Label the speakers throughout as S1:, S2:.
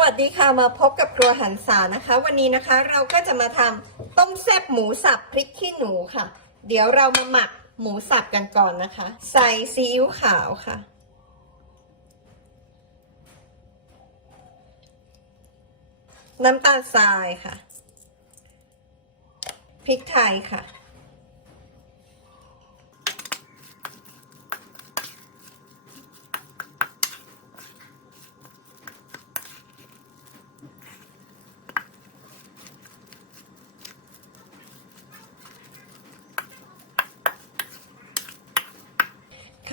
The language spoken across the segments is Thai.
S1: วัสดีค่ะมาพบกับครัวหันษานะคะ วันนี้นะคะเราก็จะมาทำต้มแซ่บหมูสับพริกขี้หนูค่ะ เดี๋ยวเรามาหมักหมูสับกันก่อนนะคะ ใส่ซีอิ๊วขาวค่ะ น้ำตาลทรายค่ะพริกไทยค่ะ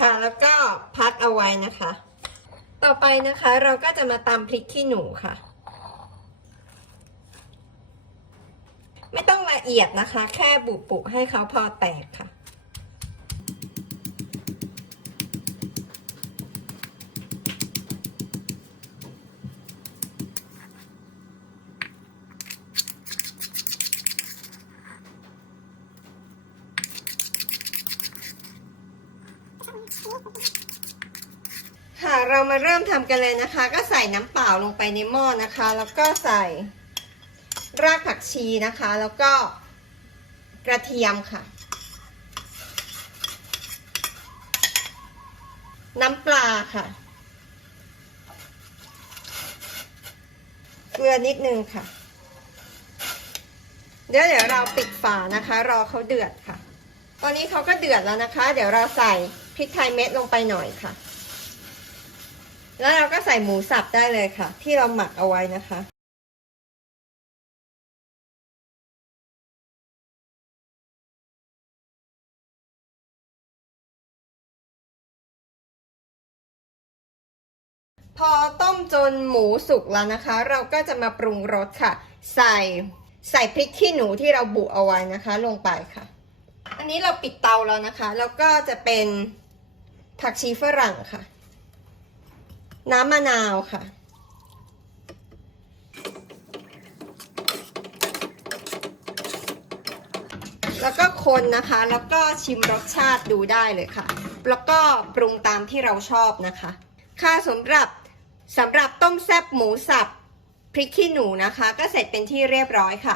S1: คะ แล้วก็พักเอาไว้นะคะ ต่อไปนะคะเราก็จะมาตำพริกขี้หนูค่ะ ไม่ต้องละเอียดนะคะ แค่บุปุให้เขาพอแตกค่ะ ค่ะเรามาเริ่มทำกันเลยนะคะ ก็ใส่น้ำเปล่าลงไปในหม้อนะคะ แล้วก็ใส่รากผักชีนะคะ แล้วก็กระเทียมค่ะ น้ำปลาค่ะ เกลือนิดนึงค่ะ เดี๋ยวเดี๋ยวเราปิดฝานะคะ รอเขาเดือดค่ะ ตอนนี้เขาก็เดือดแล้วนะคะ เดี๋ยวเราใส่ ริกไทยเม็ดลงไปหน่อยค่ะ แล้วเราก็ใส่หมูสับได้เลยค่ะ ที่เราหมักเอาไว้นะคะพอต้มจนหมูสุกแล้วนะคะ เราก็จะมาปรุงรสค่ะ ใส่ใส่พริกขี้หนูที่เราบุเอาไว้นะคะ ลงไปค่ะ อันนี้เราปิดเตาแล้วนะคะ แล้วก็จะเป็น ผักชีฝรั่งค่ะ น้ำมะนาวค่ะ แล้วก็คนนะคะ แล้วก็ชิมรสชาติดูได้เลยค่ะ แล้วก็ปรุงตามที่เราชอบนะคะ ค่ะสำหรับสำหรับต้มแซ่บหมูสับพริกขี้หนูนะคะ ก็เสร็จเป็นที่เรียบร้อยค่ะ